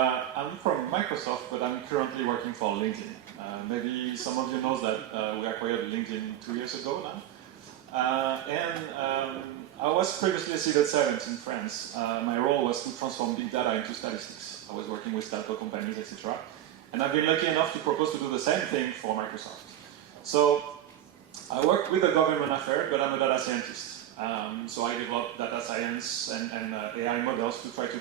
I'm from Microsoft, but I'm currently working for LinkedIn. Maybe some of you know that we acquired LinkedIn 2 years ago now. I was previously a civil servant in France. My role was to transform big data into statistics. I was working with telco companies, etc. And I've been lucky enough to propose to do the same thing for Microsoft. So I worked with the government affair, but I'm a data scientist. So I developed data science and AI models to try to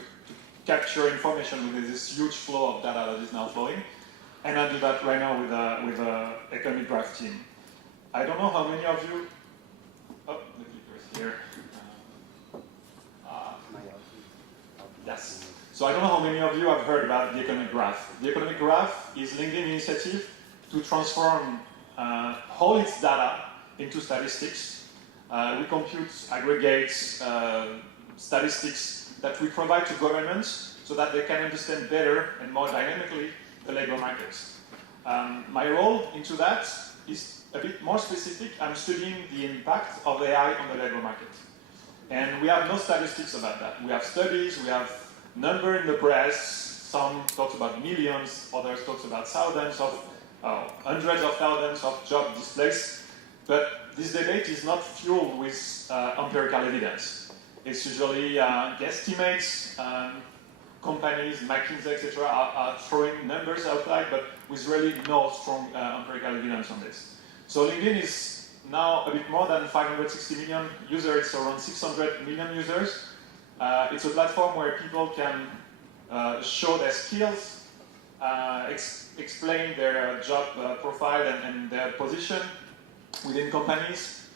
capture information with this huge flow of data that is now flowing. And I do that right now with the economic graph team. I don't know how many of you... Oh, the clicker is here. Yes. So I don't know how many of you have heard about the economic graph. The economic graph is LinkedIn initiative to transform all its data into statistics. We compute, aggregate statistics that we provide to governments so that they can understand better and more dynamically the labor markets. My role into that is a bit more specific. I'm studying the impact of AI on the labor market. And we have no statistics about that. We have studies, we have number in the press. Some talks about millions, others talks about thousands of, hundreds of thousands of jobs displaced. But this debate is not fueled with empirical evidence. It's usually guesstimates. Companies, McKinsey, etc., are throwing numbers outside, but with really no strong empirical evidence on this. So LinkedIn is now a bit more than 560 million users. It's around 600 million users. It's a platform where people can show their skills, explain their job profile and their position within companies.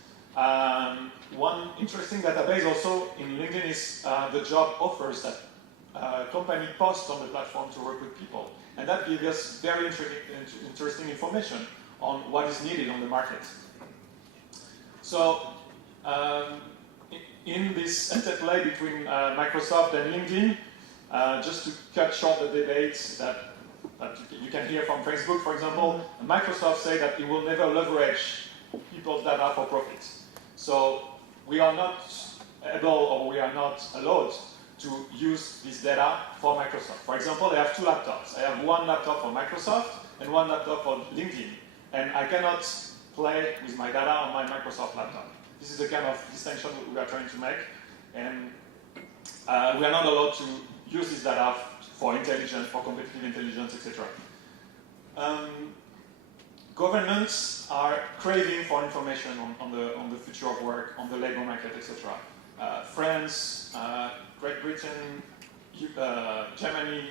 One interesting database also in LinkedIn is the job offers that company posts on the platform to recruit people. And that gives us very interesting information on what is needed on the market. So, in this interplay between Microsoft and LinkedIn, just to cut short the debate that you can hear from Facebook, for example, Microsoft say that it will never leverage people's data for profit. So we are not able or we are not allowed to use this data for Microsoft. For example, I have two laptops. I have one laptop for Microsoft and one laptop for LinkedIn. And I cannot play with my data on my Microsoft laptop. This is the kind of distinction we are trying to make. And we are not allowed to use this data for intelligence, for competitive intelligence, etc. Governments are craving for information on the future of work, on the labor market, etc. France, Great Britain, Germany,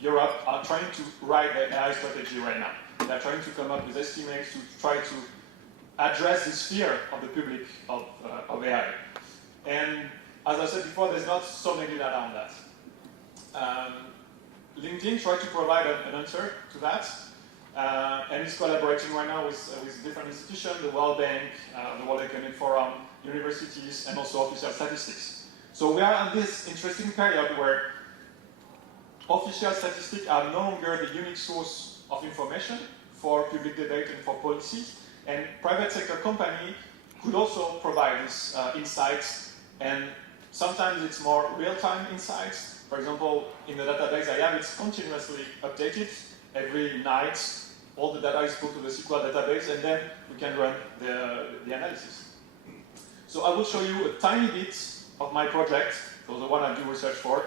Europe are trying to write their AI strategy right now. They're trying to come up with estimates to try to address this fear of the public of AI. And as I said before, there's not so many data on that. LinkedIn tried to provide an answer to that, and is collaborating right now with different institutions, the World Bank, the World Economic Forum, universities, and also official statistics. So we are in this interesting period where official statistics are no longer the unique source of information for public debate and for policy, and private sector company could also provide these insights, and sometimes it's more real-time insights. For example, in the database I have, it's continuously updated. Every night, all the data is put to the SQL database, and then we can run the analysis. So I will show you a tiny bit of my project, so the one I do research for.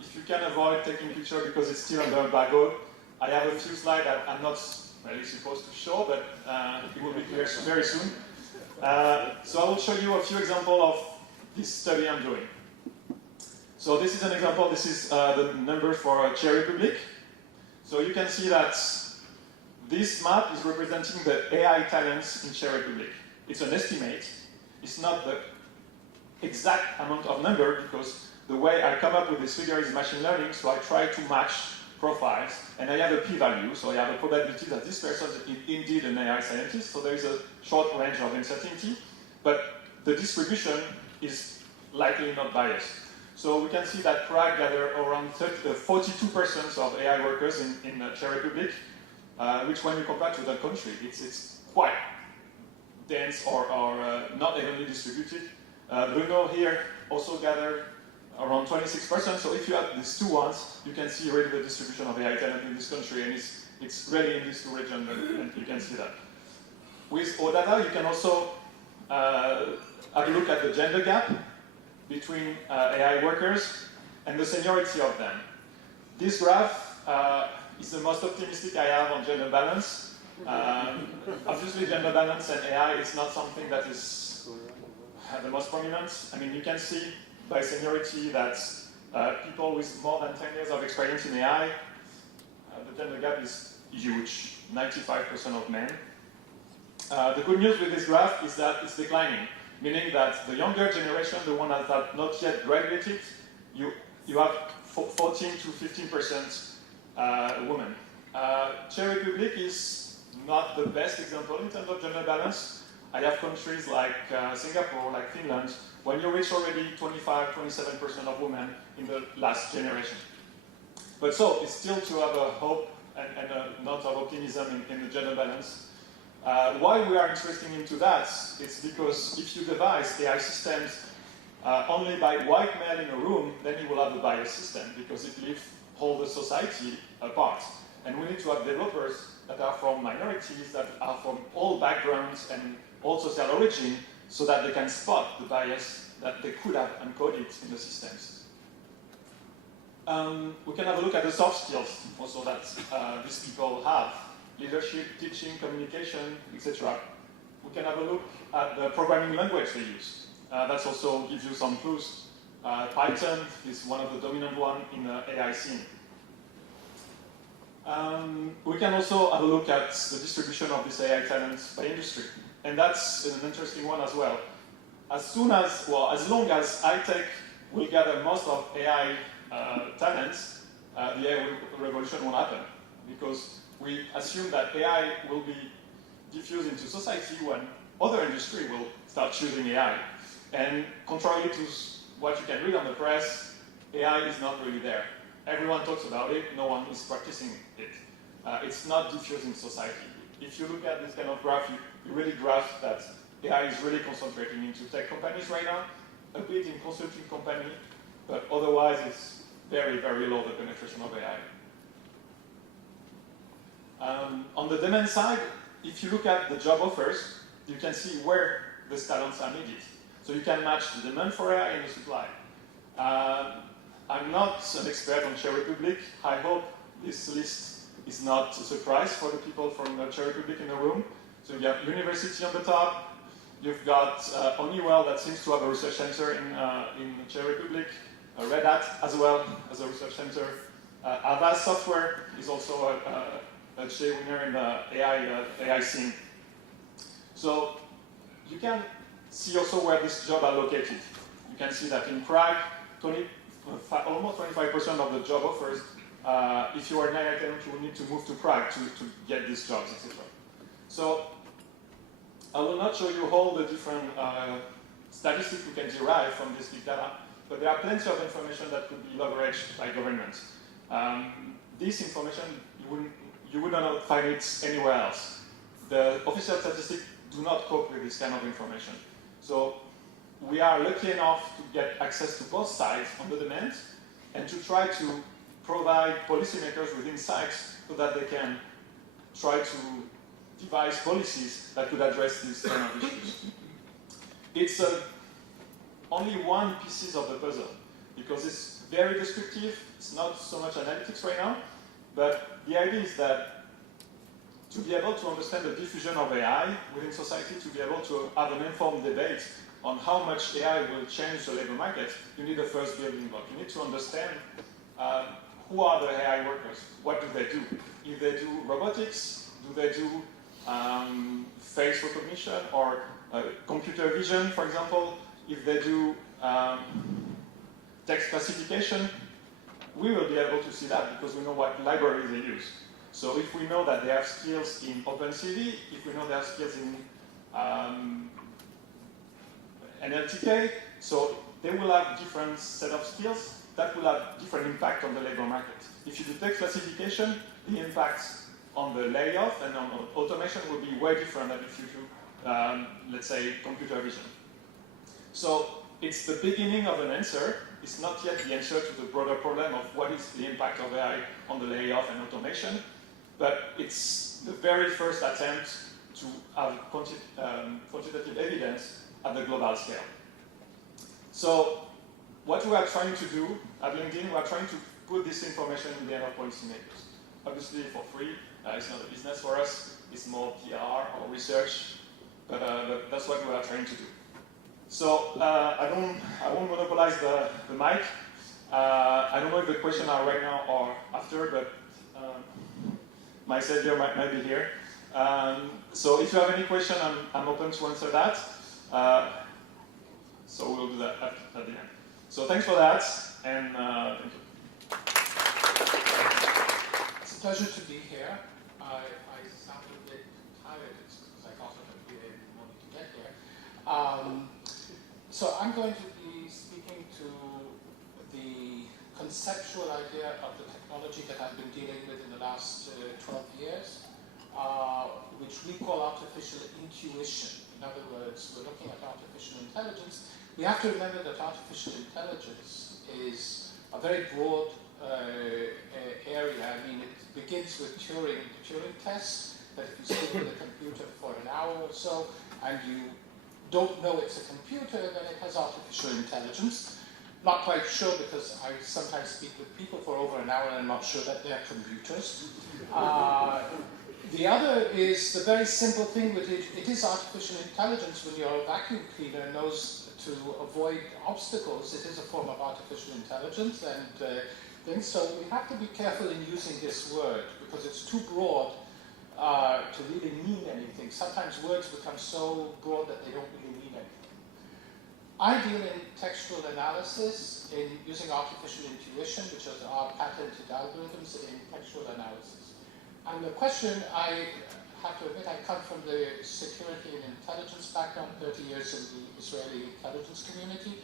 If you can avoid taking pictures because it's still under embargo, I have a few slides that I'm not really supposed to show, but it will be clear very soon. So I will show you a few examples of this study I'm doing. So this is an example. This is the numbers for Czech Republic. So you can see that this map is representing the AI talents in Czech Republic. It's an estimate. It's not the exact amount of number because the way I come up with this figure is machine learning, so I try to match profiles, and I have a p-value, so I have a probability that this person is indeed an AI scientist, so there is a short range of uncertainty, but the distribution is likely not biased. So we can see that Prague gathered around 42% of AI workers in the Czech Republic, which when you compare to the country, it's quite dense or not evenly distributed. Brno here also gathered around 26%. So if you add these two ones, you can see really the distribution of AI talent in this country, and it's really in these two regions, and you can see that. With OData, you can also have a look at the gender gap between AI workers and the seniority of them. This graph is the most optimistic I have on gender balance. Obviously, gender balance and AI is not something that is the most prominent. I mean, you can see by seniority that people with more than 10 years of experience in AI, the gender gap is huge, 95% of men. The good news with this graph is that it's declining, meaning that the younger generation, the one that have not yet graduated, you have 14 to 15% women. Czech Republic is not the best example in terms of gender balance. I have countries like Singapore, like Finland, when you reach already 25, 27% of women in the last generation. But so, it's still to have a hope and a note of optimism in the gender balance. Why we are interested into that, it's because if you devise AI systems only by white male in a room, then you will have a biased system, because it leaves whole the society apart. And we need to have developers that are from minorities, that are from all backgrounds and all social origin, so that they can spot the bias that they could have encoded in the systems. We can have a look at the soft skills also that these people have. Leadership, teaching, communication, etc. We can have a look at the programming language they use. That also gives you some clues. Python is one of the dominant ones in the AI scene. We can also have a look at the distribution of this AI talent by industry. And that's an interesting one as well. As long as high-tech will gather most of AI talents, the AI revolution won't happen. Because we assume that AI will be diffused into society when other industry will start choosing AI. And contrary to what you can read on the press, AI is not really there. Everyone talks about it, no one is practicing it. It's not diffused in society. If you look at this kind of graph, you really grasp that AI is really concentrating into tech companies right now, a bit in consulting company, but otherwise it's very, very low, the penetration of AI. On the demand side, if you look at the job offers, you can see where the talents are needed. So you can match the demand for AI and the supply. I'm not an expert on Czech Republic. I hope this list is not a surprise for the people from the Czech Republic in the room. So you have university on the top. You've got Honeywell that seems to have a research center in the Czech Republic. Red Hat as well as a research center. Avast Software is also a Czech winner in the AI scene. So you can see also where these jobs are located. You can see that in Prague, almost 25% of the job offers, if you are an AI talent, you will need to move to Prague to get these jobs, etc. So I will not show you all the different statistics we can derive from this big data, but there are plenty of information that could be leveraged by governments. This information, you would not find it anywhere else. The official statistics do not cope with this kind of information. So we are lucky enough to get access to both sides on the demand and to try to provide policymakers with insights so that they can try to devise policies that could address these kind of issues. It's only one piece of the puzzle because it's very descriptive. It's not so much analytics right now, but the idea is that to be able to understand the diffusion of AI within society, to be able to have an informed debate on how much AI will change the labor market, you need a first building block. You need to understand who are the AI workers, what do they do? If they do robotics, do they do face recognition or computer vision, for example? If they do text classification, we will be able to see that because we know what libraries they use. So if we know that they have skills in OpenCV, if we know they have skills in NLTK, so they will have different set of skills that will have different impact on the labor market. If you do text classification, the impacts on the layoff and on automation will be way different than if you do, let's say, computer vision. So it's the beginning of an answer. is not yet the answer to the broader problem of what is the impact of AI on the layoff and automation, but it's the very first attempt to have quantitative evidence at the global scale. So what we are trying to do at LinkedIn, we are trying to put this information in the hand of policymakers. Obviously for free, it's not a business for us, it's more PR or research, but that's what we are trying to do. So I won't monopolize the mic. I don't know if the questions are right now or after, but my savior might be here. So if you have any question, I'm open to answer that. So we'll do that at the end. So thanks for that, and thank you. It's a pleasure to be here. I sound a bit tired because I got up at 3 a.m. in the morning to get here. So I'm going to be speaking to the conceptual idea of the technology that I've been dealing with in the last 12 years, which we call artificial intuition. In other words, we're looking at artificial intelligence. We have to remember that artificial intelligence is a very broad area. I mean, it begins with Turing, the Turing test, that if you speak with a computer for an hour or so, and you don't know it's a computer, then it has artificial intelligence. Not quite sure, because I sometimes speak with people for over an hour and I'm not sure that they're computers. The other is the very simple thing, which it is artificial intelligence. When your vacuum cleaner knows to avoid obstacles, it is a form of artificial intelligence, and things. So we have to be careful in using this word, because it's too broad to really mean anything. Sometimes words become so broad that they don't really mean anything. I deal in textual analysis in using artificial intuition, which are our patented algorithms in textual analysis. And the question, I have to admit, I come from the security and intelligence background, 30 years in the Israeli intelligence community,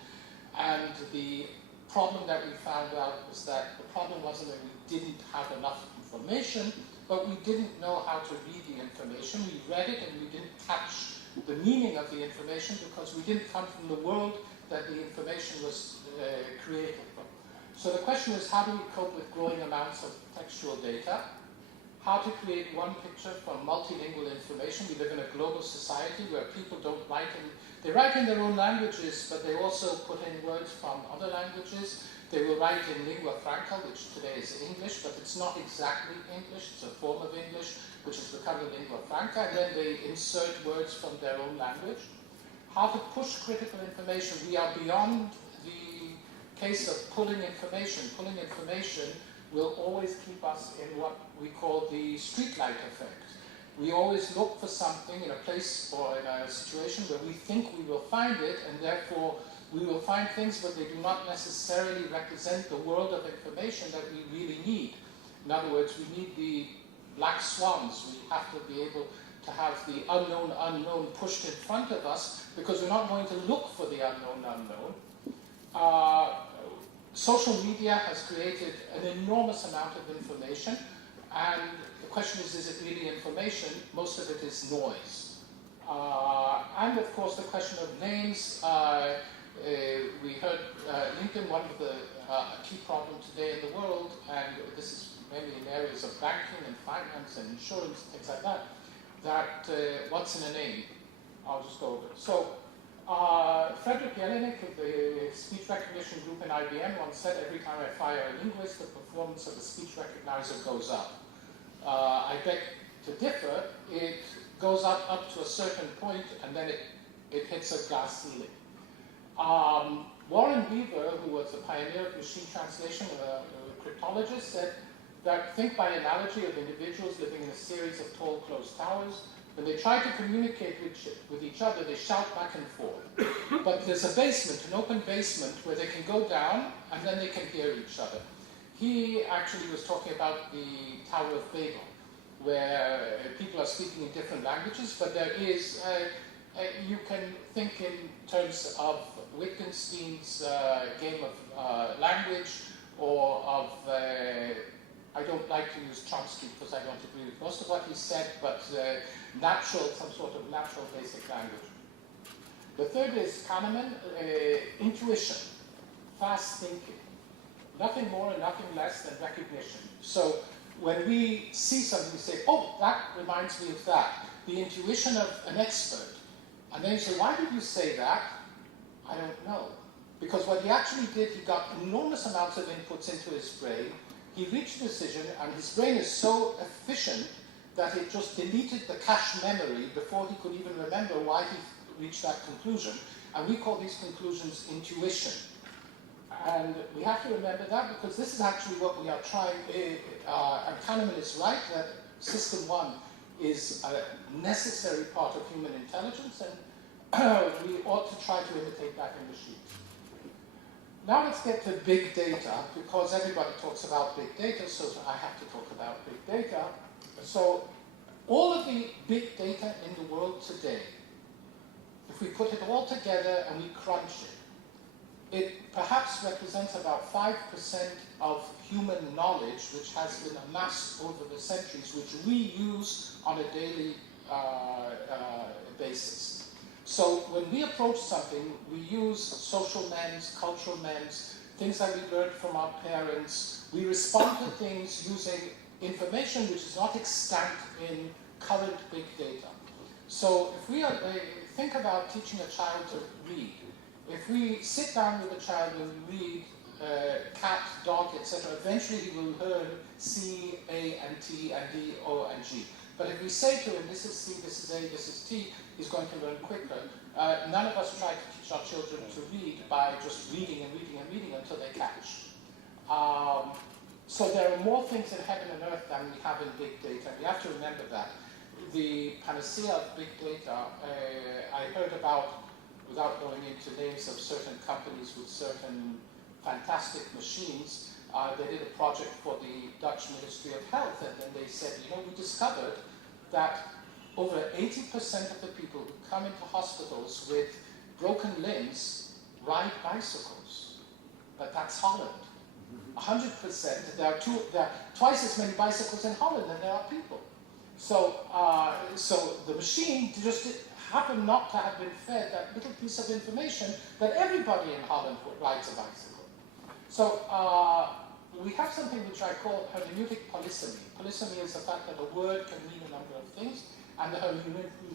and the problem that we found out was that the problem wasn't that we didn't have enough information, but we didn't know how to read the information. We read it and we didn't catch the meaning of the information because we didn't come from the world that the information was created from. So the question is, how do we cope with growing amounts of textual data? How to create one picture from multilingual information. We live in a global society where people don't write they write in their own languages, but they also put in words from other languages. They will write in lingua franca, which today is English, but it's not exactly English. It's a form of English, which has become the lingua franca, and then they insert words from their own language. How to push critical information. We are beyond the case of pulling information. Pulling information will always keep us in what we call the streetlight effect. We always look for something in a place or in a situation where we think we will find it, and therefore we will find things, but they do not necessarily represent the world of information that we really need. In other words, we need the black swans. We have to be able to have the unknown pushed in front of us, because we're not going to look for the unknown. Social media has created an enormous amount of information, and the question is it really information? Most of it is noise. And of course the question of names. We heard LinkedIn, one of the key problems today in the world, and this is mainly in areas of banking and finance and insurance, things like that, what's in a name? I'll just go over it. So Frederick Jelinek of the speech recognition group in IBM once said, every time I fire a linguist, the performance of the speech recognizer goes up. I beg to differ. It goes up to a certain point, and then it hits a glass ceiling. Warren Weaver, who was the pioneer of machine translation, a cryptologist, said that think by analogy of individuals living in a series of tall, closed towers. When they try to communicate with each other, they shout back and forth. But there's a basement, an open basement, where they can go down and then they can hear each other. He actually was talking about the Tower of Babel, where people are speaking in different languages, but there is, you can think in terms of Wittgenstein's game of language, or of I don't like to use Chomsky because I don't agree with most of what he said, but some sort of natural basic language. The third is Kahneman, intuition. fast thinking. Nothing more and nothing less than recognition. So when we see something, we say, oh, that reminds me of that. The intuition of an expert. And then you say, why did you say that? I don't know. Because what he actually did, he got enormous amounts of inputs into his brain. He reached a decision, and his brain is so efficient that it just deleted the cache memory before he could even remember why he reached that conclusion. And we call these conclusions intuition. And we have to remember that because this is actually what we are trying. And Kahneman is right that system one is a necessary part of human intelligence, and we ought to try to imitate that in machines. Now let's get to big data, because everybody talks about big data, so I have to talk about big data. So all of the big data in the world today, if we put it all together and we crunch it, it perhaps represents about 5% of human knowledge which has been amassed over the centuries, which we use on a daily basis. So when we approach something, we use social mens, cultural mens, things that we learned from our parents. We respond to things using information which is not extant in current big data. So if we think about teaching a child to read, if we sit down with a child and read cat, dog, etc., eventually he will learn C, A, and T, and D, O, and G. But if we say to him, this is C, this is A, this is T, he's going to learn quicker. None of us try to teach our children to read by just reading and reading and reading until they catch. So there are more things in heaven and earth than we have in big data. We have to remember that. The panacea of big data, I heard about, without going into names of certain companies with certain fantastic machines, they did a project for the Dutch Ministry of Health, and then they said, you know, we discovered that over 80% of the people who come into hospitals with broken limbs ride bicycles. But that's Holland. 100%, there are twice as many bicycles in Holland than there are people. So, so the machine just happened not to have been fed that little piece of information that everybody in Holland rides a bicycle. So we have something which I call hermeneutic polysemy. Polysemy is the fact that a word can mean a number of things, and the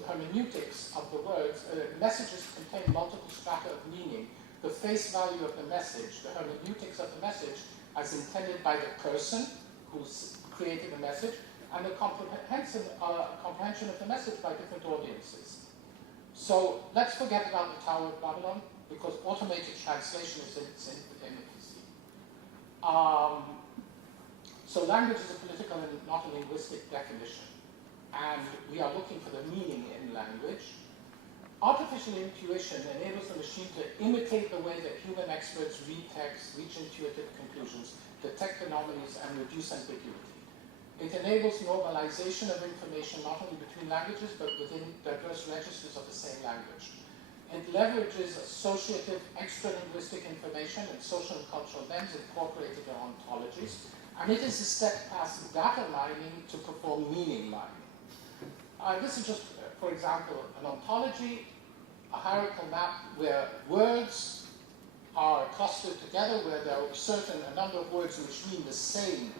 hermeneutics of the words, messages contain multiple strata of meaning. The face value of the message, the hermeneutics of the message, as intended by the person who's created the message, and the comprehension of the message by different audiences. So let's forget about the Tower of Babylon, because automated translation is in the PC. So language is a political and not a linguistic definition, and we are looking for the meaning in language. Artificial intuition enables the machine to imitate the way that human experts read text, reach intuitive conclusions, detect anomalies, and reduce ambiguity. It enables normalization of information not only between languages, but within diverse registers of the same language. It leverages associative extra-linguistic information and social and cultural lens incorporated in ontologies, and it is a step past data mining to perform meaning mining. This is just, for example, an ontology, a hierarchical map where words are clustered together, where there are a number of words which mean the same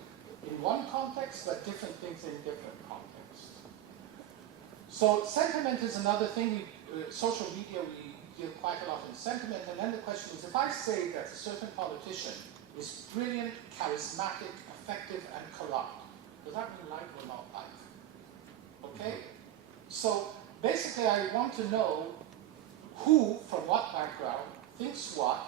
in one context, but different things in different contexts. So sentiment is another thing. Social media, we deal quite a lot in sentiment, and then the question is, if I say that a certain politician is brilliant, charismatic, effective, and corrupt, does that mean like or not like? Okay? So basically I want to know who, from what background, thinks what,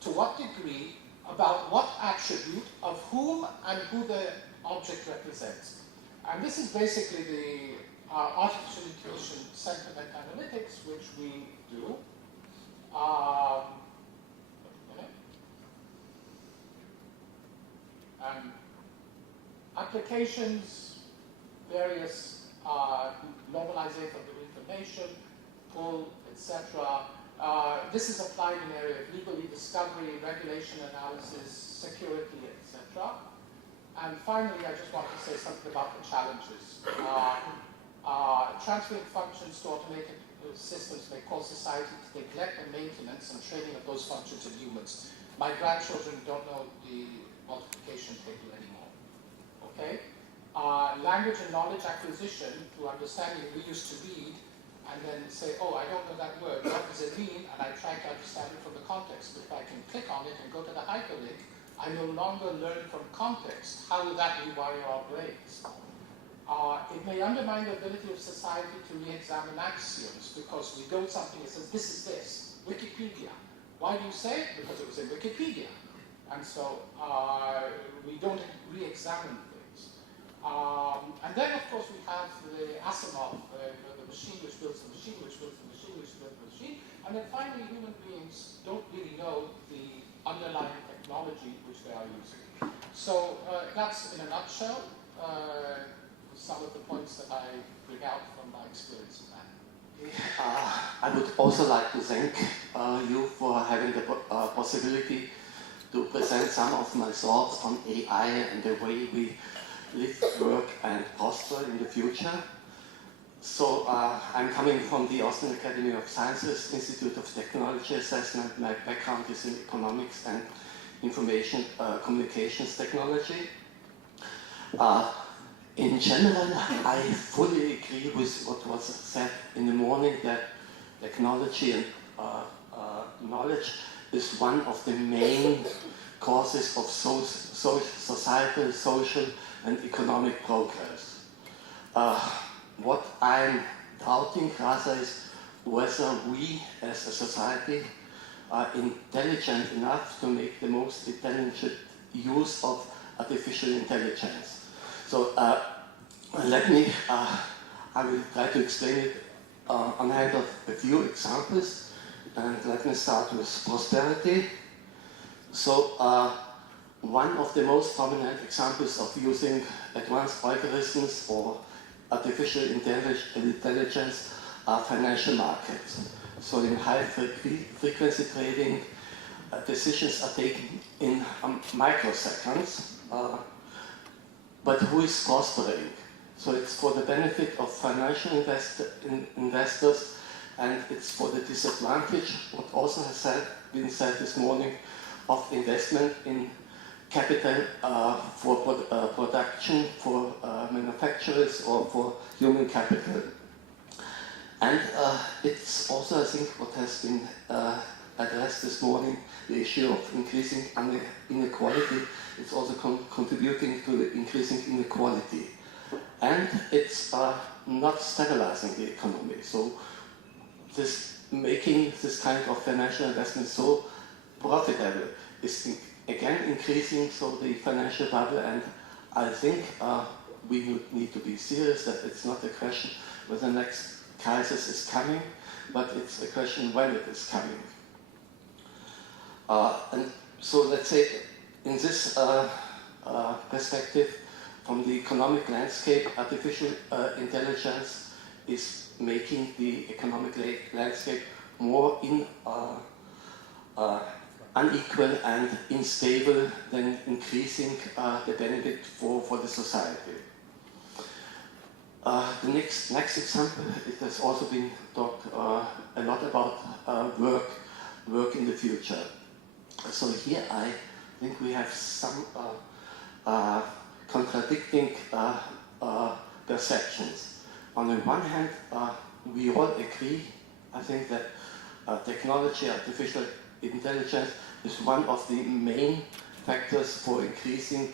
to what degree, about what attribute, of whom, and who the object represents. And this is basically the artificial intuition sentiment analytics, which we do. Applications, various normalization of the information, pull, etc. This is applied in the area of legal discovery, regulation analysis, security, etc. And finally, I just want to say something about the challenges. Transferring functions to automated systems may cause society to neglect the maintenance and training of those functions in humans. My grandchildren don't know the multiplication table anymore. Okay? Language and knowledge acquisition through understanding, we used to read and then say, oh, I don't know that word, what does it mean? And I try to understand it from the context. But if I can click on it and go to the hyperlink, I no longer learn from context. How will that rewire our brains? It may undermine the ability of society to re-examine axioms because we build something that says, this is this, Wikipedia. Why do you say it? Because it was in Wikipedia. And so we don't re-examine things. And then, of course, we have the Asimov, the machine which builds the machine, which builds the machine, which builds the machine. And then finally, human beings don't really know the underlying technology which they are using. So that's, in a nutshell, some of the points that I bring out from my experience in that. I would also like to thank you for having the possibility to present some of my thoughts on AI and the way we live, work, and prosper in the future. So I'm coming from the Austrian Academy of Sciences, Institute of Technology Assessment. My background is in economics and information communications technology. In general, I fully agree with what was said in the morning, that technology and knowledge is one of the main causes of societal, social, and economic progress. What I'm doubting rather is whether we as a society are intelligent enough to make the most intelligent use of artificial intelligence. So let me, I will try to explain it on hand of a few examples, and let me start with prosperity. So one of the most prominent examples of using advanced algorithms or artificial intelligence are financial markets. So in high frequency trading, decisions are taken in microseconds. But who is prospering? So it's for the benefit of financial investors, and it's for the disadvantage, what also has been said this morning, of investment in capital for production, for manufacturers, or for human capital. And it's also, I think, what has been addressed this morning, the issue of increasing inequality. It's also contributing to the increasing inequality. And it's not stabilizing the economy. So this making this kind of financial investment so profitable is again increasing so the financial bubble, and I think we would need to be serious that it's not a question whether the next crisis is coming, but it's a question when it is coming. And so let's say in this perspective, from the economic landscape, artificial intelligence is making the economic landscape more unequal and unstable than increasing the benefit for the society. The next example, it has also been talked a lot about work in the future. So here I think we have some contradicting perceptions. On the one hand, we all agree, I think, that technology, artificial intelligence is one of the main factors for increasing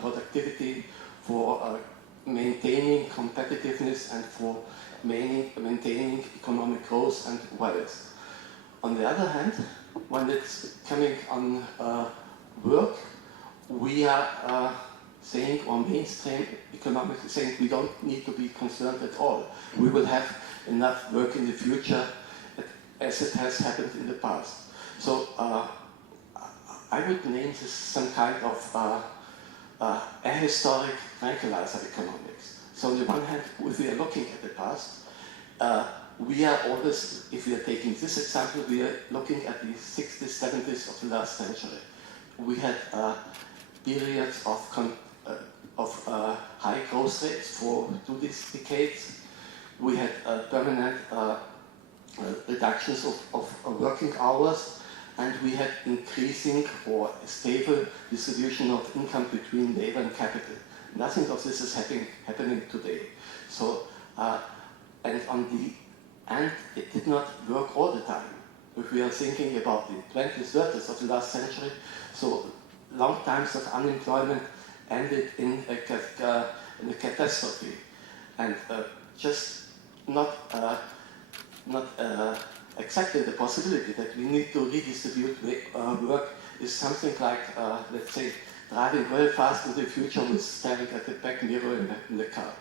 productivity, for maintaining competitiveness, and for maintaining economic growth and wealth. On the other hand, when it's coming on work, we are saying, or mainstream economics is saying, we don't need to be concerned at all. We will have enough work in the future as it has happened in the past. So I would name this some kind of ahistoric tranquilizer economics. So on the one hand, if we are looking at the past, we are always, if we are taking this example, we are looking at the 60s, 70s of the last century. We had periods of high growth rates for 2 decades. We had permanent reductions of working hours, and we had increasing or stable distribution of income between labor and capital. Nothing of this is happening today. So, and it did not work all the time. If we are thinking about the 20s, 30s of the last century, so long times of unemployment ended in a catastrophe, and just not exactly the possibility that we need to redistribute work is something like, let's say, driving very fast into the future with staring at the back mirror in the car.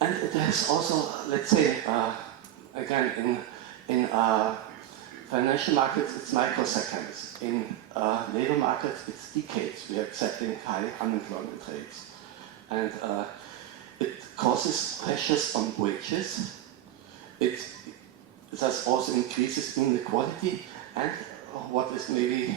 And there's also, let's say, again, in financial markets, it's microseconds. In labor markets, it's decades. We are accepting high unemployment rates. And it causes pressures on wages. It thus also increases inequality. And what is maybe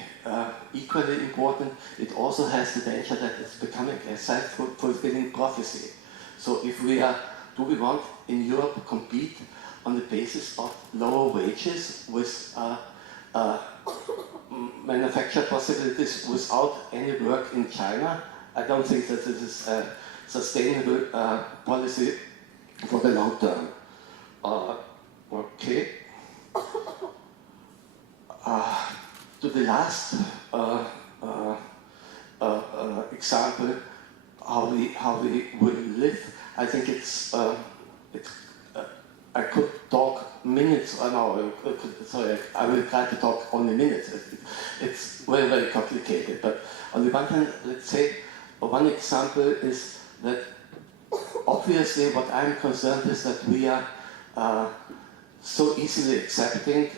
equally important, it also has the danger that it's becoming a self-fulfilling prophecy. So if do we want in Europe to compete on the basis of lower wages with manufacture possibilities without any work in China? I don't think that this is a sustainable policy for the long term. Okay. To the last example, how we will live, I think I could talk minutes, no, sorry, I will try to talk only minutes. It's very, very complicated. But on the one hand, let's say, one example is that obviously what I'm concerned is that we are so easily accepting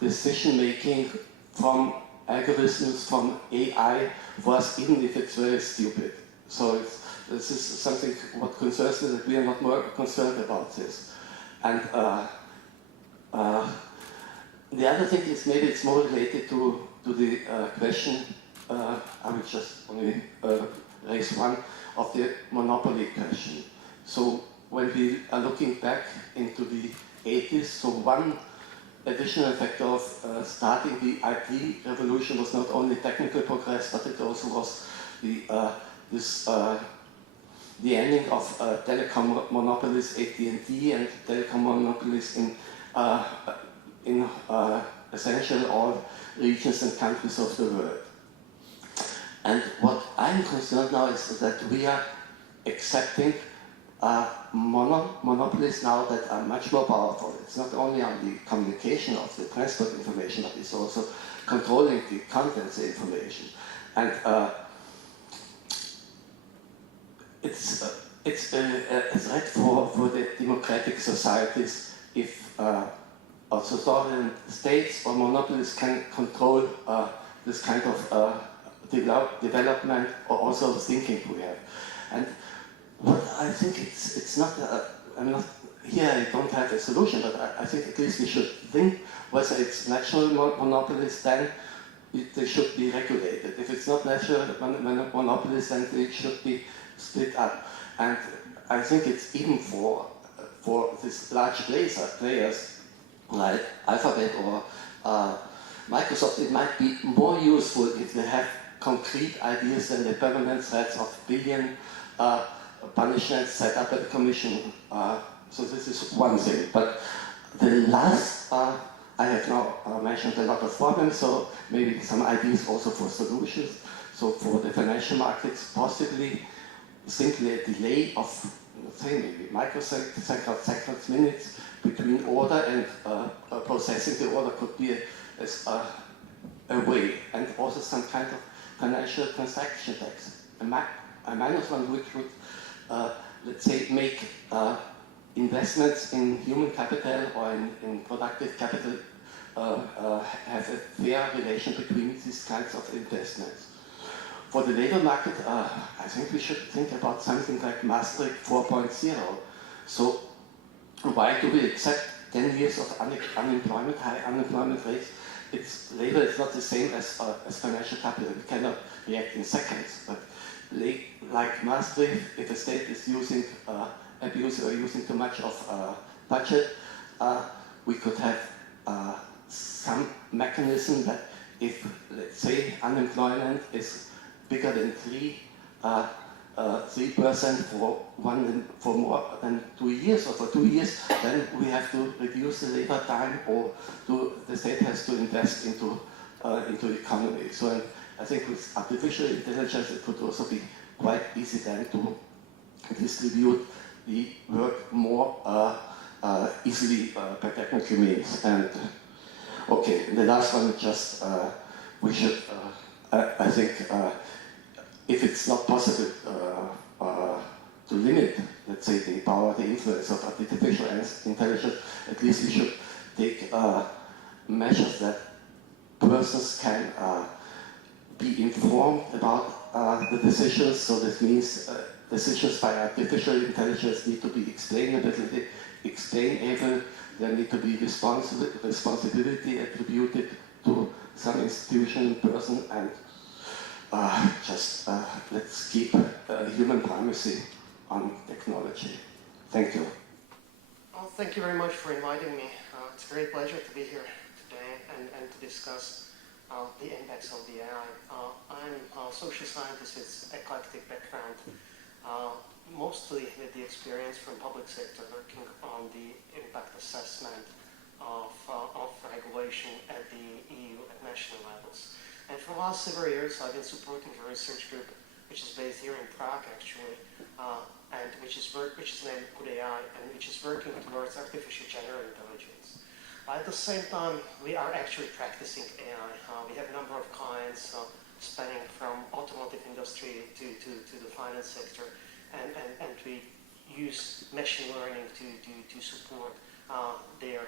decision-making from algorithms, from AI, for us, even if it's very stupid. So this is something what concerns me, that we are not more concerned about this. And the other thing is maybe it's more related to the question, I will just only raise one, of the monopoly question. So when we are looking back into the 80s, so one additional factor of starting the IT revolution was not only technical progress, but it also was the ending of telecom monopolies, AT&T, and telecom monopolies in essentially all regions and countries of the world. And what I'm concerned now is that we are accepting monopolies now that are much more powerful. It's not only on the communication of the transport information, but it's also controlling the contents of the information. And it's a threat for the democratic societies if authoritarian states or monopolies can control this kind of development or also thinking we have. And what I think it's not, I'm not here, I don't have a solution, but I think at least we should think whether it's natural monopolies, then they should be regulated. If it's not natural monopolies, then they should be split up. And I think it's even for these large players like Alphabet or Microsoft, it might be more useful if they have concrete ideas than the permanent threats of billion punishments set up at the Commission. So this is one thing. But the last, I have now mentioned a lot of problems, so maybe some ideas also for solutions. So for the financial markets, possibly simply a delay of, let's say, maybe microseconds, minutes between order and processing the order could be a way, and also some kind of financial transaction tax. A minus one which would, let's say, make investments in human capital or in productive capital have a fair relation between these kinds of investments. For the labor market, I think we should think about something like Maastricht 4.0. So why do we accept 10 years of unemployment, high unemployment rates? Labor is not the same as financial capital. We cannot react in seconds. But like Maastricht, if a state is using abuse or using too much of budget, we could have some mechanism that if, let's say, unemployment is bigger than 3% for more than 2 years, or for 2 years, then we have to reduce the labor time, or the state has to invest into economy. So I think with artificial intelligence, it could also be quite easy then to distribute the work more easily by technical means. And okay, the last one, just we should, I think, if it's not possible to limit, let's say, the power, the influence of artificial intelligence, at least we should take measures that persons can be informed about the decisions. So this means decisions by artificial intelligence need to be explainable, there need to be responsibility attributed to some institution, person, and let's keep human primacy on technology. Thank you. Well, thank you very much for inviting me. It's a great pleasure to be here today and to discuss the impacts of the AI. I'm a social scientist with eclectic background, mostly with the experience from public sector, working on the impact assessment of regulation at the EU and national levels. And for the last several years, I've been supporting a research group which is based here in Prague, actually, and which is named GoodAI, and which is working towards artificial general intelligence. At the same time, we are actually practicing AI. We have a number of clients spanning from automotive industry to the finance sector, and we use machine learning to support their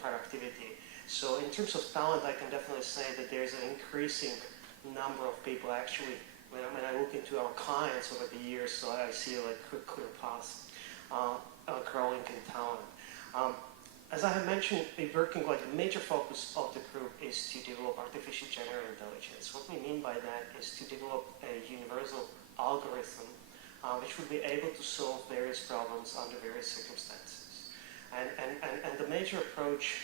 productivity. So in terms of talent, I can definitely say that there's an increasing number of people actually, when I look into our clients over the years, so I see like clear paths growing in talent. As I have mentioned, we're working, like the major focus of the group is to develop artificial general intelligence. What we mean by that is to develop a universal algorithm which would be able to solve various problems under various circumstances. And the major approach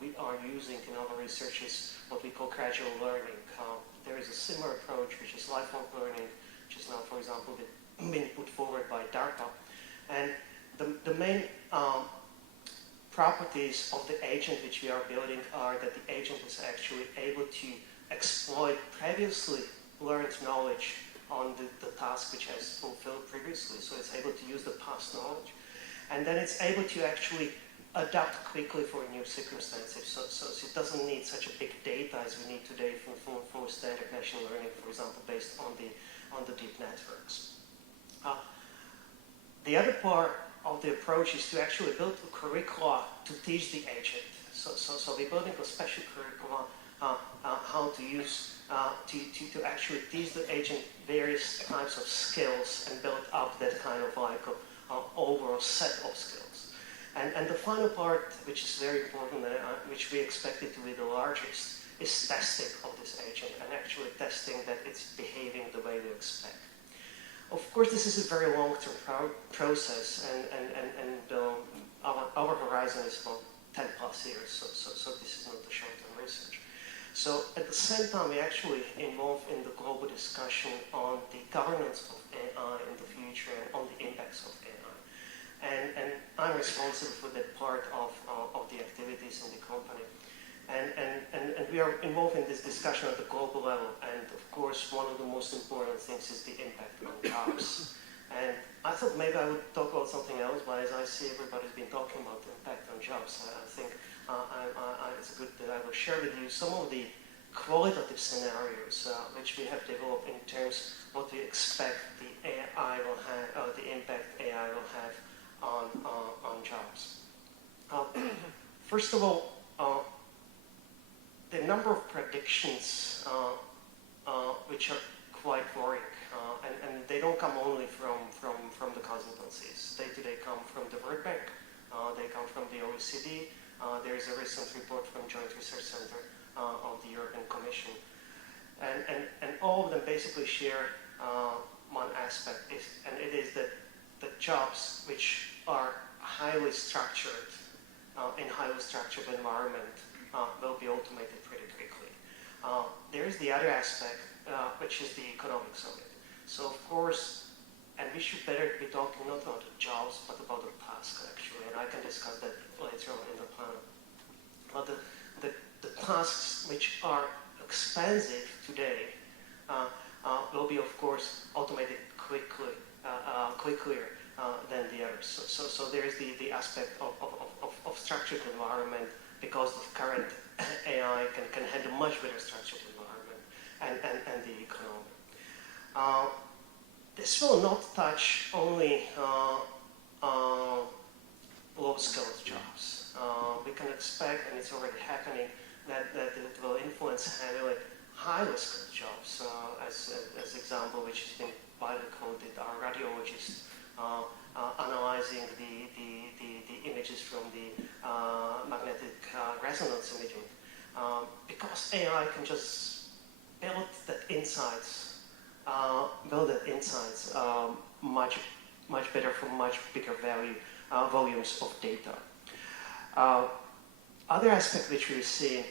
we are using in our research is what we call gradual learning. There is a similar approach, which is lifelong learning, which is now, for example, being put forward by DARPA. And the main properties of the agent which we are building are that the agent is actually able to exploit previously learned knowledge on the task which has fulfilled previously. So it's able to use the past knowledge. And then it's able to actually adapt quickly for new circumstances. So it doesn't need such a big data as we need today for standard machine learning, for example, based on the deep networks. The other part of the approach is to actually build a curricula to teach the agent. So we're building a special curricula how to use to actually teach the agent various types of skills and build up that kind of like overall set of skills. And the final part, which is very important, which we expect it to be the largest, is testing of this agent and actually testing that it's behaving the way we expect. Of course, this is a very long-term process, and our horizon is about 10 plus years, so this is not the short-term research. So at the same time, we actually involved in the global discussion on the governance of AI in the future and on the impacts of AI. And I'm responsible for that part of the activities in the company. And we are involved in this discussion at the global level. And of course, one of the most important things is the impact on jobs. And I thought maybe I would talk about something else, but as I see everybody's been talking about the impact on jobs, I think it's good that I will share with you some of the qualitative scenarios which we have developed in terms of what we expect the AI will have, the impact AI will have on jobs. First of all, the number of predictions which are quite worrying, and they don't come only from the consultancies. They come from the World Bank, they come from the OECD. There is a recent report from Joint Research Center of the European Commission. And all of them basically share one aspect, and it is that the jobs which are highly structured in highly structured environment will be automated pretty quickly. There is the other aspect, which is the economics of it. So of course, and we should better be talking not about the jobs, but about the task actually, and I can discuss that later on in the panel. But the tasks which are expensive today will be, of course, automated quicker than the others. So there is the aspect of structured environment, because the current AI can handle much better structured environment and the economy. This will not touch only low-skilled jobs. We can expect, and it's already happening, that it will influence heavily highly skilled jobs. As example, which has been widely quoted, are radiologists analyzing the images from the magnetic resonance imaging. Because AI can just build that insights much better from much bigger volumes of data. Other aspect which we see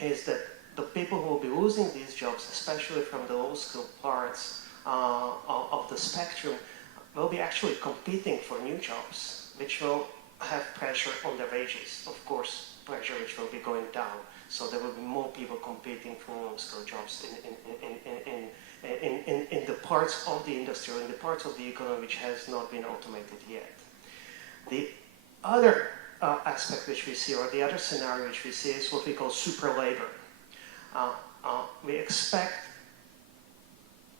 is that the people who will be losing these jobs, especially from the low-skilled parts of the spectrum, will be actually competing for new jobs, which will have pressure on their wages. Of course, pressure which will be going down. So there will be more people competing for low-skilled jobs in the parts of the industry, in the parts of the economy which has not been automated yet. The other aspect which we see, or the other scenario which we see, is what we call super labor. We expect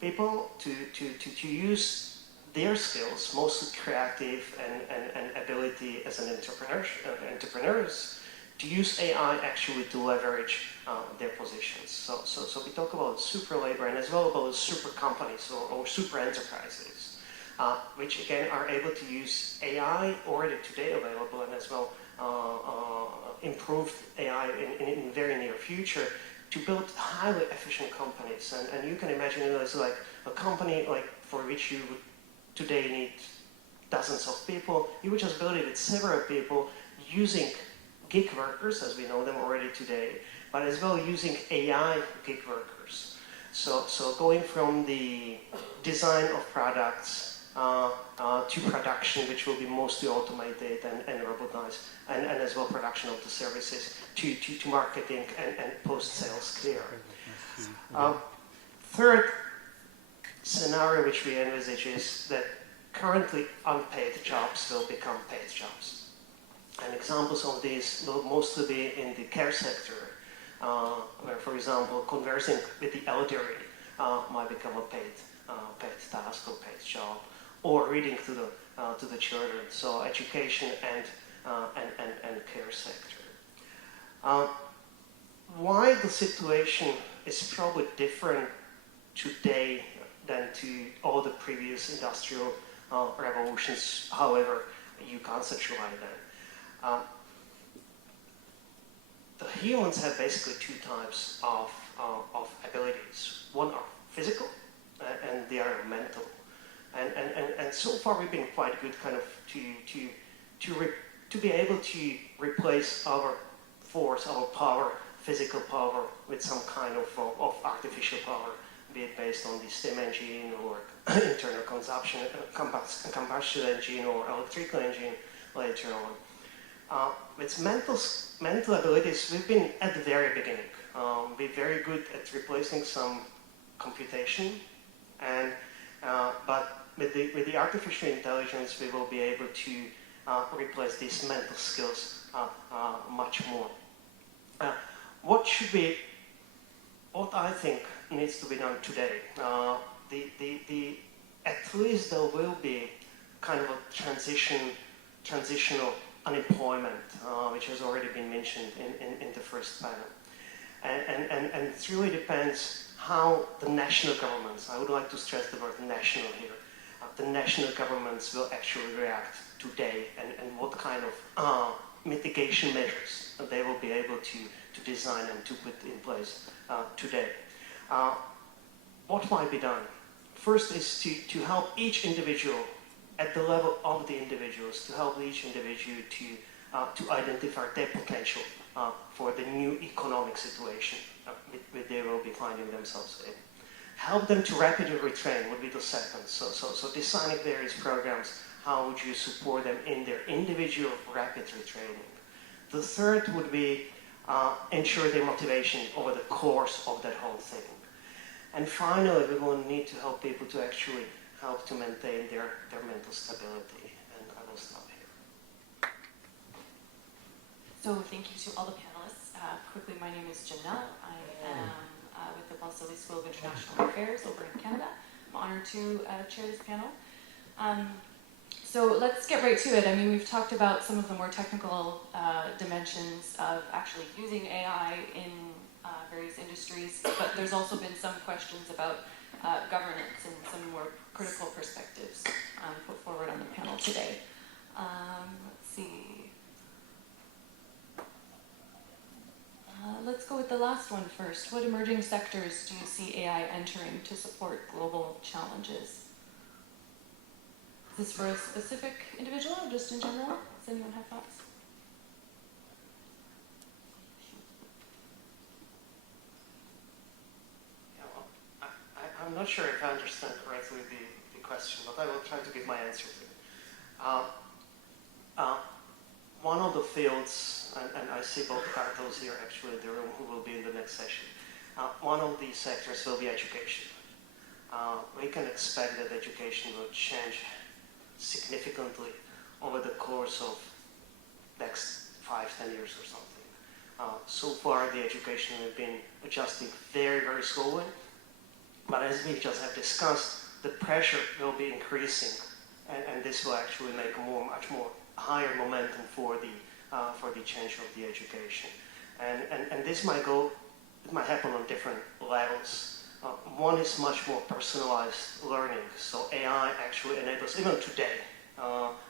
people to use their skills, mostly creative and ability as an entrepreneurs, to use AI actually to leverage their positions. So we talk about super labor and as well about super companies or super enterprises, which again are able to use AI already today available, and as well improved AI in very near future, to build highly efficient companies. And you can imagine it's like a company like for which you would today need dozens of people. You would just build it with several people using gig workers, as we know them already today, but as well using AI gig workers. So going from the design of products to production, which will be mostly automated and robotized, and as well production of the services, to marketing and post-sales care. Third scenario which we envisage is that currently unpaid jobs will become paid jobs. And examples of these will mostly be in the care sector, where, for example, conversing with the elderly might become a paid task or paid job, or reading to the children. So education and care sector. Why the situation is probably different today than to all the previous industrial revolutions, however you conceptualize them. The humans have basically two types of abilities. One are physical, and the other mental. And so far we've been quite good kind of to be able to replace our force, our power, physical power, with some kind of artificial power, be it based on the steam engine or internal combustion engine or electrical engine later on. With mental abilities, we've been at the very beginning. We're very good at replacing some computation, but with the artificial intelligence, we will be able to replace these mental skills much more. What I think needs to be done today, at least there will be kind of a transitional unemployment, which has already been mentioned in the first panel. And it really depends how the national governments, I would like to stress the word national here, the national governments will actually react today, and what kind of mitigation measures they will be able to design and to put in place today. What might be done? First is to help each individual at the level of the individuals, to help each individual to identify their potential for the new economic situation that they will be finding themselves in. Help them to rapidly retrain would be the second. So designing various programs, how would you support them in their individual rapid retraining? The third would be ensure their motivation over the course of that whole thing. And finally, we will need to help people to actually help to maintain their mental stability. And I will stop here. So thank you to all the panelists. Quickly, my name is Jinelle. I am with the Balsillie School of International Affairs over in Canada. I'm honored to chair this panel. So let's get right to it. I mean, we've talked about some of the more technical dimensions of actually using AI in various industries, but there's also been some questions about governance and some more critical perspectives put forward on the panel today. Let's see. Let's go with the last one first. What emerging sectors do you see AI entering to support global challenges? Is this for a specific individual or just in general? Does anyone have thoughts? Yeah, well, I'm not sure if I understand correctly the question, but I will try to give my answer to it. One of the fields, and I see both those here actually in the room who will be in the next session, one of these sectors will be education. We can expect that education will change significantly over the course of next 5-10 years or something. So far, the education has been adjusting very, very slowly, but as we just have discussed, the pressure will be increasing, and this will actually make much more higher momentum for the change of the education. And this might happen on different levels. One is much more personalized learning. So AI actually enables, even today,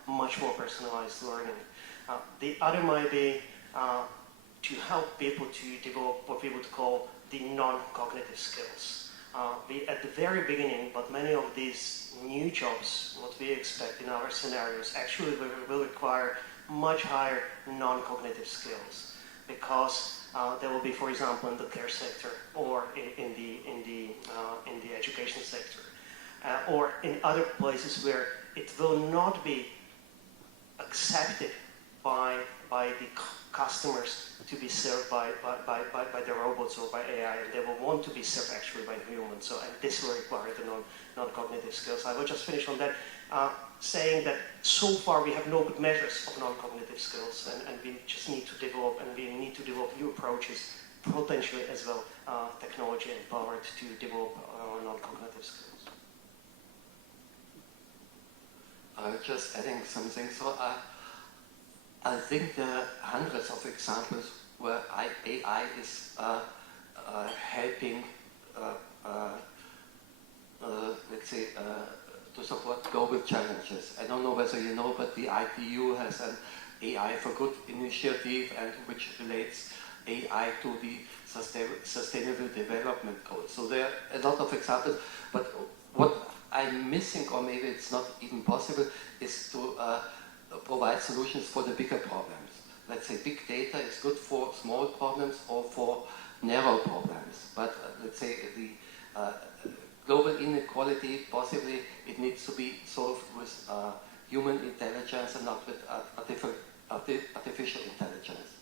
much more personalized learning. The other might be to help people to develop what we would call the non-cognitive skills. At the very beginning, but many of these new jobs, what we expect in our scenarios, actually will require much higher non-cognitive skills, because there will be, for example, in the care sector or in the education sector, or in other places where it will not be accepted by the customers to be served by the robots or by AI, and they will want to be served actually by humans. So, and this will require the non-cognitive skills. I will just finish on that, saying that so far we have no good measures of non-cognitive skills, and we just need to develop, and we need to develop new approaches, potentially as well technology empowered to develop non-cognitive skills. Just adding something. So I think there are hundreds of examples where AI is helping, let's say, to support global challenges. I don't know whether you know, but the ITU has an AI for Good initiative, and which relates AI to the Sustainable Development Goals. So there are a lot of examples, but what I'm missing, or maybe it's not even possible, is to provide solutions for the bigger problems. Let's say big data is good for small problems or for narrow problems, but let's say the global inequality, possibly it needs to be solved with human intelligence and not with artificial intelligence.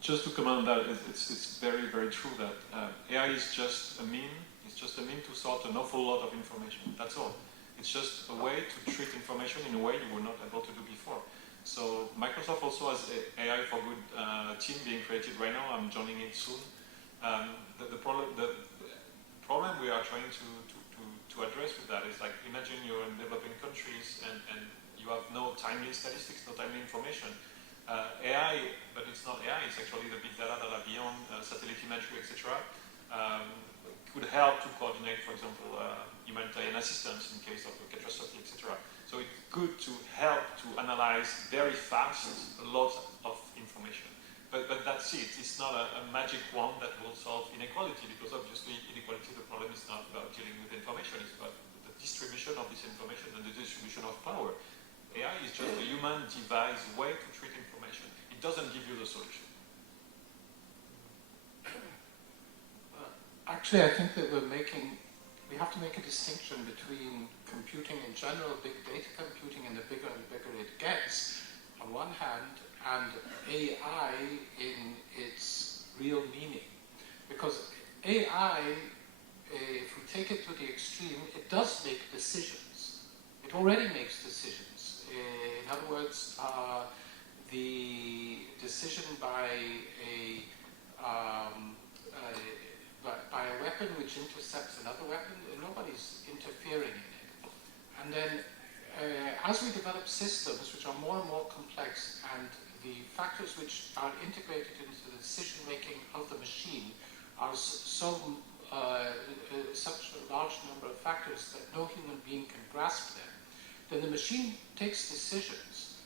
Just to comment on that, it's very, very true that AI is just a mean. It's just a mean to sort an awful lot of information. That's all. It's just a way to treat information in a way you were not able to do before. So Microsoft also has an AI for Good team being created right now. I'm joining it soon. The problem we are trying to address with that is, like, imagine you're in developing countries and you have no timely statistics, no timely information. AI, but it's not AI, it's actually the big data that are beyond satellite imagery, etc. Could help to coordinate, for example, humanitarian assistance in case of a catastrophe, etc. So it's good to help to analyze very fast a lot of information. But that's it. It's not a magic wand that will solve inequality, because obviously inequality, the problem is not about dealing with information, it's about the distribution of this information and the distribution of power. AI is just a human devised way to treat information. It doesn't give you the solution. Actually, I think that we have to make a distinction between computing in general, big data computing, and the bigger it gets, on one hand, and AI in its real meaning. Because AI, if we take it to the extreme, it does make decisions. It already makes decisions. In other words, the decision by a weapon which intercepts another weapon, nobody's interfering in it. And then, as we develop systems which are more and more complex, and the factors which are integrated into the decision-making of the machine are such a large number of factors that no human being can grasp them, then the machine takes decisions,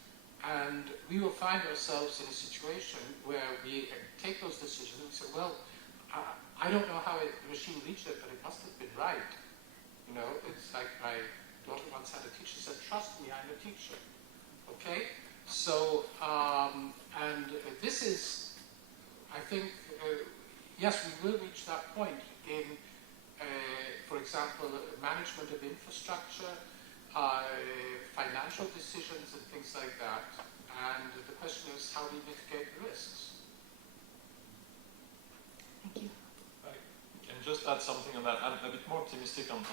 and we will find ourselves in a situation where we take those decisions and say, well, I don't know how the machine reached it, but it must have been right. You know, it's like my daughter once had a teacher said, trust me, I'm a teacher. Okay? So, and this is, I think, yes, we will reach that point in, for example, management of infrastructure, financial decisions and things like that. And the question is, how do we mitigate the risks? Thank you. I can just add something on that. I'm a bit more optimistic on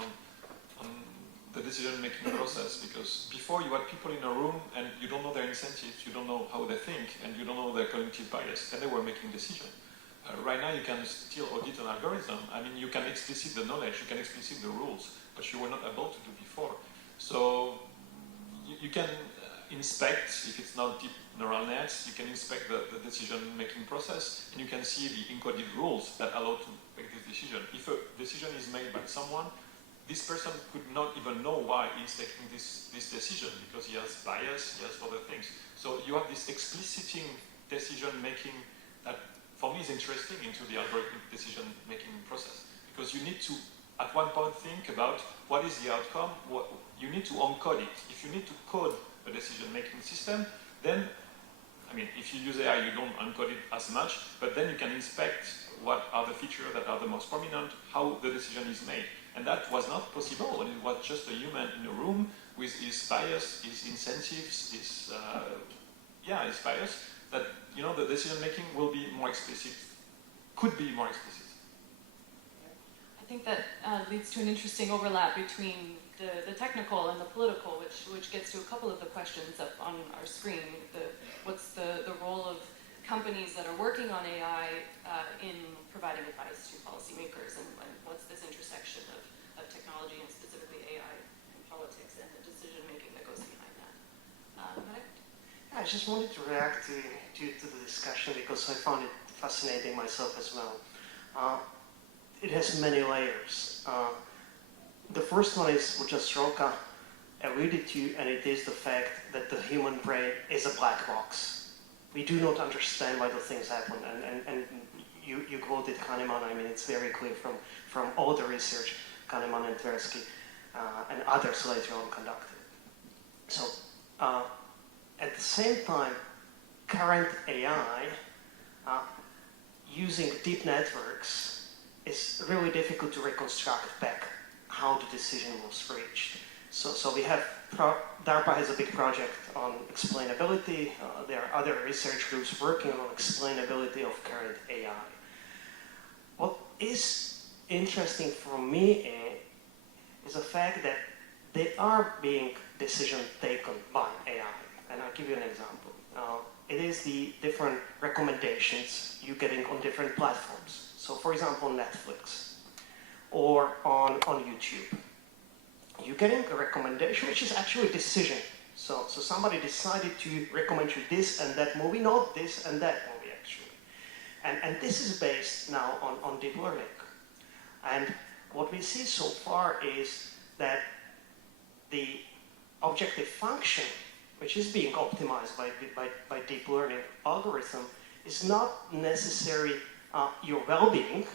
the decision-making process, because before you had people in a room and you don't know their incentives, you don't know how they think, and you don't know their cognitive bias, and they were making decisions. Right now you can still audit an algorithm. I mean, you can explicit the knowledge, you can explicit the rules, but you were not able to do before. So you can inspect, if it's not deep neural nets, you can inspect the decision-making process, and you can see the encoded rules that allow to make this decision. If a decision is made by someone, this person could not even know why he's taking this decision, because he has bias, he has other things. So you have this expliciting decision-making that, for me, is interesting into the algorithmic decision-making process, because you need to, at one point, think about what is the outcome. You need to encode it. If you need to code a decision-making system, then, I mean, if you use AI, you don't encode it as much, but then you can inspect what are the features that are the most prominent, how the decision is made. And that was not possible when it was just a human in a room with his bias, his incentives, his bias, that, you know, the decision-making will be more explicit, could be more explicit. I think that leads to an interesting overlap between the technical and the political, which gets to a couple of the questions up on our screen. What's the role of companies that are working on AI in providing advice to policymakers, and what's this intersection of technology and specifically AI and politics and the decision-making that goes behind that? Marek? I just wanted to react to the discussion because I found it fascinating myself as well. It has many layers. The first one is what just Roca alluded to, and it is the fact that the human brain is a black box. We do not understand why the things happen, and you quoted Kahneman. I mean, it's very clear from all the research Kahneman and Tversky and others later on conducted. So at the same time, current AI using deep networks is really difficult to reconstruct back how the decision was reached. So we have, DARPA has a big project on explainability. There are other research groups working on explainability of current AI. What is interesting for me is the fact that they are being decisions taken by AI. And I'll give you an example. It is the different recommendations you're getting on different platforms. So for example, Netflix or on YouTube. You're getting a recommendation which is actually a decision. So somebody decided to recommend you this and that movie, not this and that movie actually. And this is based now on deep learning. And what we see so far is that the objective function, which is being optimized by deep learning algorithm, is not necessarily your well-being,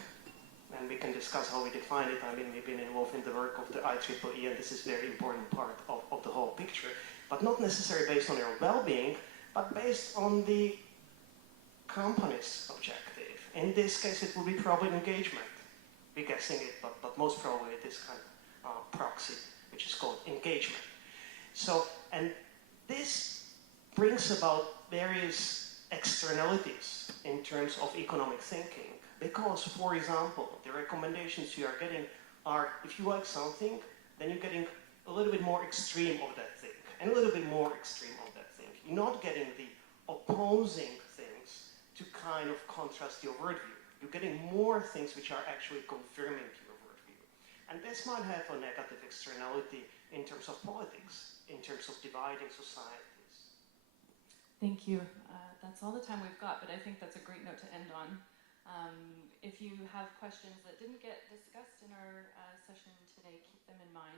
and we can discuss how we define it. I mean, we've been involved in the work of the IEEE, and this is a very important part of the whole picture, but not necessarily based on your well-being, but based on the company's objective. In this case, it will be probably engagement. We're guessing it, but most probably it is kind of proxy, which is called engagement. So, and this brings about various externalities in terms of economic thinking. Because, for example, the recommendations you are getting are, if you like something, then you're getting a little bit more extreme of that thing, and a little bit more extreme of that thing. You're not getting the opposing things to kind of contrast your worldview. You're getting more things which are actually confirming your worldview. And this might have a negative externality in terms of politics, in terms of dividing societies. Thank you. That's all the time we've got, but I think that's a great note to end on. If you have questions that didn't get discussed in our session today, keep them in mind.